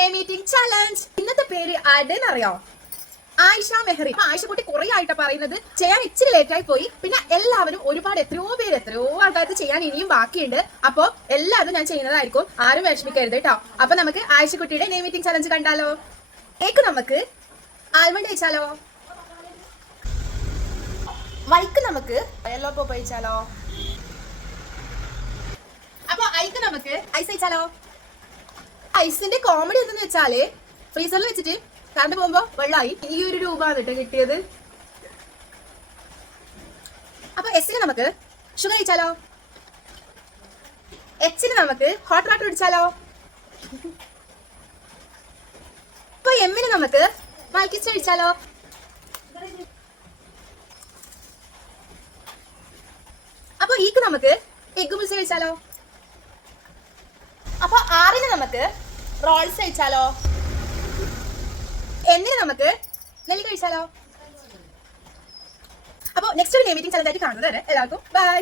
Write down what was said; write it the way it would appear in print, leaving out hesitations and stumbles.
Name meeting challenge. ഇന്നത്തെ പേര് ആരുടെന്നറിയോ? ആയിഷ മെഹറി. ആയിഷക്കുട്ടി കുറെ ആയിട്ട് പറയുന്നത് ചെയ്യാൻ ഇച്ചിരി ലേറ്റ് ആയി പോയി. പിന്നെ എല്ലാവരും എത്രയോ ആൾക്കാർക്ക് ചെയ്യാൻ ഇനിയും ബാക്കിയുണ്ട്. അപ്പൊ എല്ലാവരും ഞാൻ ചെയ്യുന്നതായിരിക്കും, ആരും വിഷമിക്കരുത് കേട്ടോ. അപ്പൊ നമുക്ക് ആയിഷക്കുട്ടിയുടെ നെയിം മീറ്റിംഗ് ചലഞ്ച് കണ്ടാലോ? കേക്ക് നമുക്ക് ആൽമണ്ട് കഴിച്ചാലോ? വൈക്ക് നമുക്ക് യെല്ലോ പോപ്പ് കഴിച്ചാലോ? അപ്പൊ ഐക്ക് നമുക്ക് ഐസ് കഴിച്ചാലോ? ഐസിന്റെ കോമഡി എന്തെന്ന് വെച്ചാല് ഫ്രീസറിൽ വെച്ചിട്ട് കറണ്ട് പോകുമ്പോ വെള്ളമായി. ഈ ഒരു രൂപ കേട്ടോ കിട്ടിയത്. അപ്പൊ എസിന് നമുക്ക് ഷുഗർ കഴിച്ചാലോ? എച്ചിന് നമുക്ക് ഹോട്ട് വാട്ടർ കുടിച്ചാലോ? അപ്പൊ എമ്മിന് നമുക്ക് മൽക്കിച്ച് കഴിച്ചാലോ? അപ്പൊ ഈക്ക് നമുക്ക് എഗ് ബുൾസ് കഴിച്ചാലോ? അപ്പൊ ആറിന് നമുക്ക് റോൾസ് കഴിച്ചാലോ? എന്നിന് നമുക്ക് നെല്ലി കഴിച്ചാലോ? അപ്പൊ നെക്സ്റ്റ് ഒരു നെയിം മീറ്റിംഗ് ചലഞ്ച് ആയിട്ട് കാണുന്നത് വരെ എല്ലാവർക്കും ബൈ.